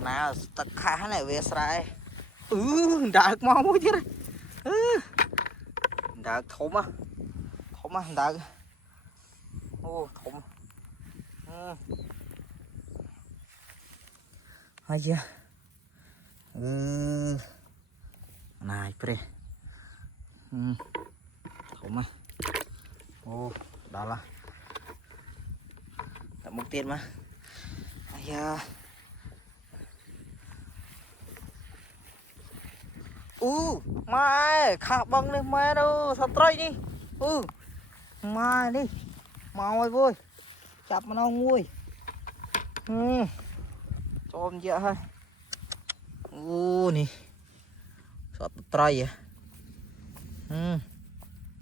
nào tất cả này về sài đạc mau mũi chứ đạc thôm á đạc ô thôm hay chưa này pre thôm á ô đó là một tiền mà ai da mai khá băng đi mai đâu sao trai đi mai đi mau ơi vui chặt mà nó nguôi cho em dễ thôi nè sao trai vậy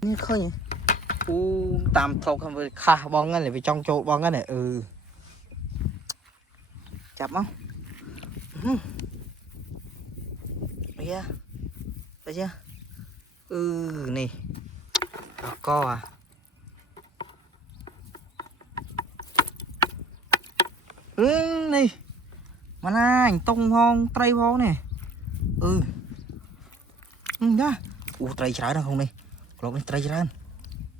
như khơi nhỉ tạm thọc không với khá băng này vì trong chỗ băng cái này chặt không bây giờ nè co à nè mà anh tông hong tray hong nè nhá tray trái đâu không này lột cái tray trái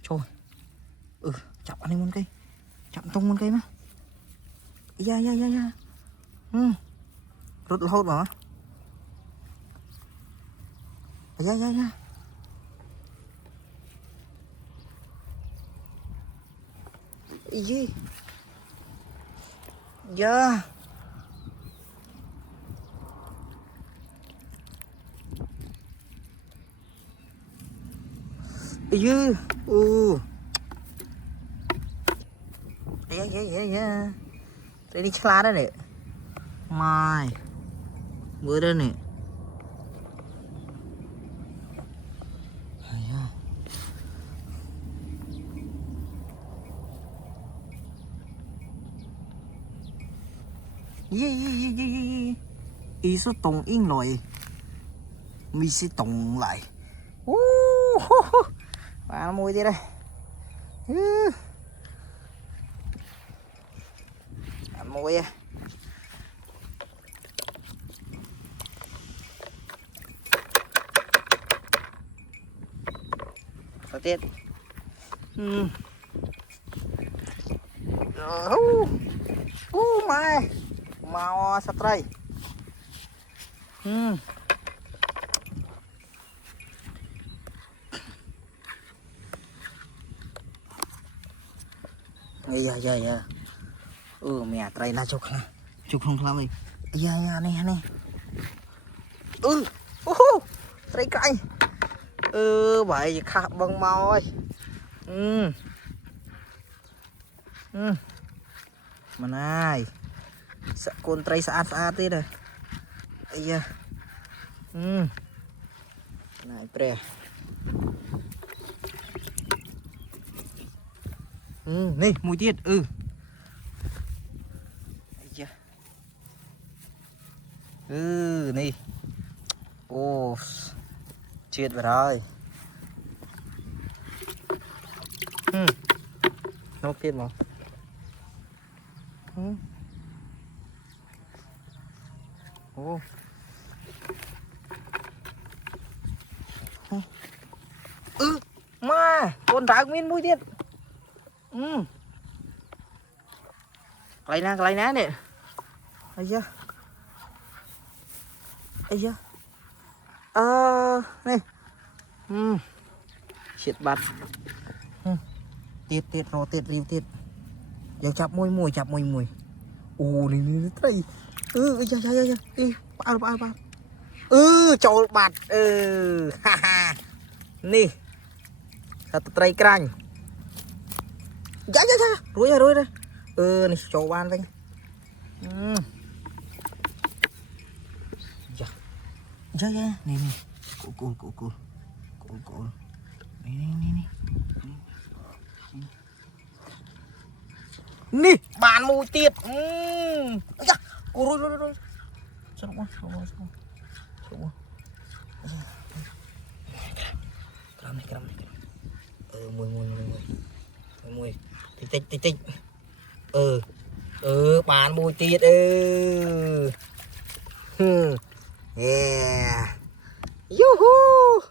trời chọc anh em con cây chậm tông con cây mà ya rút hốt mà ya gì ya ya đây đi chla đó nè mai bữa đó nè ý số tổng in rồi mi sẽ tổng lại và mùi đi đây mùi đầu tiên mai mau satray dạ mẹ tray na chụp không làm gì dạ này tray cay vậy khá băng mau ơi mà này sợ con tray saat thế này dạ này pre nè mùi tiết nè chết vào rồi nó tiết mà ma con rác miên mũi tiết cái này nè ấy chưa này chết bát tiết riu tiết giờ chập môi này đây ba trâu bát ha nè satu tray krang dạ rồi này trâu ban đây dạ này cổ này nè bàn mùi tiệt cổ rồi sao Kram mùi tích bàn mùi tiệt Yeah. Yoo-hoo!